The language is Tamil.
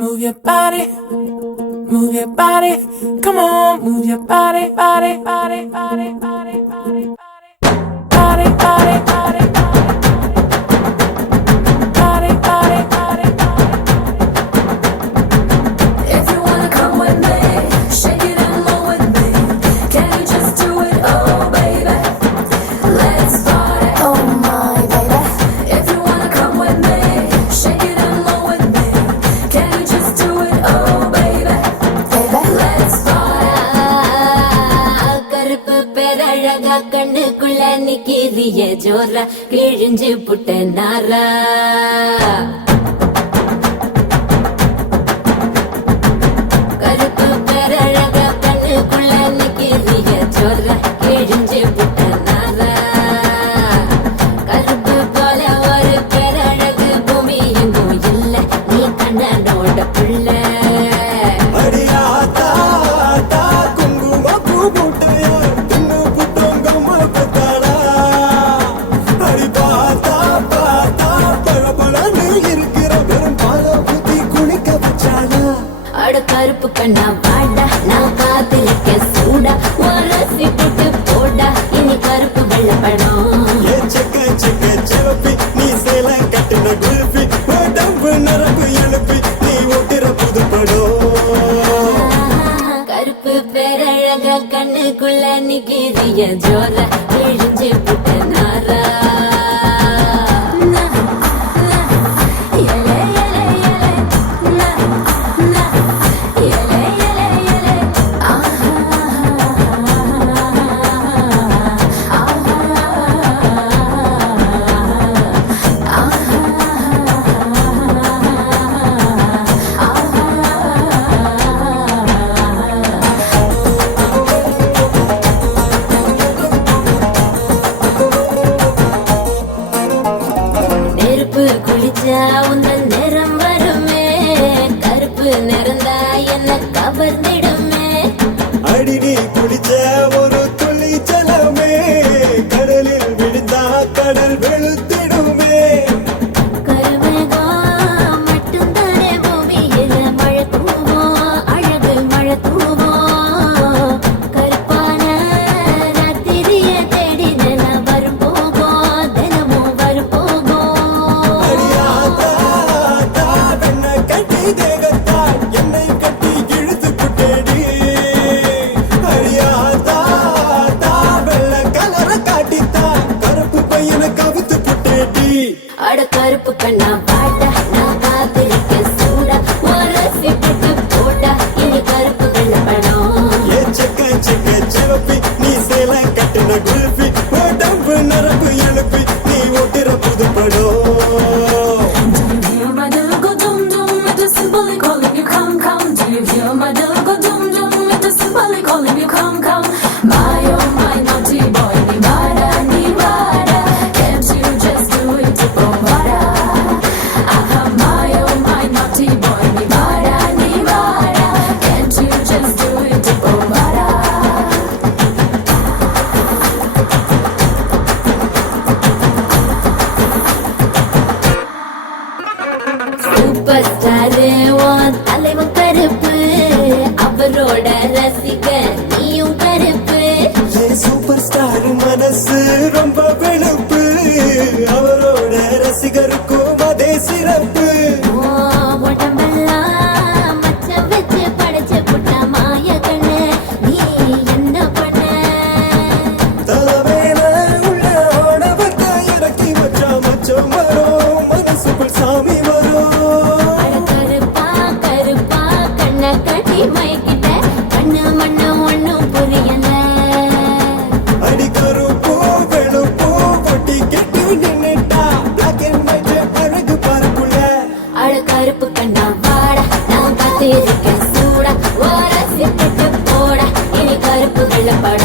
Move your body, move your body. Come on, move your body, body, body, body, body, body, பேரழகா கண்ணுக்குள்ள நிக்கிறிய ஜோரா கிழிஞ்சு புட்ட நாரா கருப்பு பேரழகா கண்ணுக்குள்ள நிக்கிறிய ஜோரா கிழிஞ்சு புட்ட நாரா கருப்பு போல ஒரு பேரழகு பூமி எங்கும் இல்ல நீ புள்ள. அடியாத்தா குங்கும பூ போட்டு அட கருப்பு கண்ணா வாடா. நான் காத்திருக்க சூடா. உரசி போட்டு போடா. இனி கருப்பு வெள்ள படம் செக்க செக்க சிவப்பி. நீ சேலை கட்டின குல்பி உடம்பு நரம்பு எழுப்பி. நீ ஓட்டுற புது படம். கருப்பு பேரழக கண்ணுக்குள்ள நிக்கிறிய ஜோர. விழிஞ்சு புட்ட நாரா. கருப்பு குளிச்சா உந்தன் நிறம் வருமே. கருப்பு நிறந்தா என்ன கவர்ந்திடுமே. அடி நீ குளிச்சா கருப்பு கண்ணா பாட்ட நான் பார்த்திருக்கேன் சூட. ஒரு சிட்டு சூப்பர் ஸ்டாரு தலைவன் கருப்பு. அவரோட ரசிக நீயும் கருப்பு. சூப்பர் ஸ்டார் மனசு ரொம்ப வெளுப்பு. அவரோட ரசிகருக்கும் அதே சிறப்பு. இருக்கு சூடா ஓரசிட்டு போட. இனி கருப்பு வெள்ளப்பட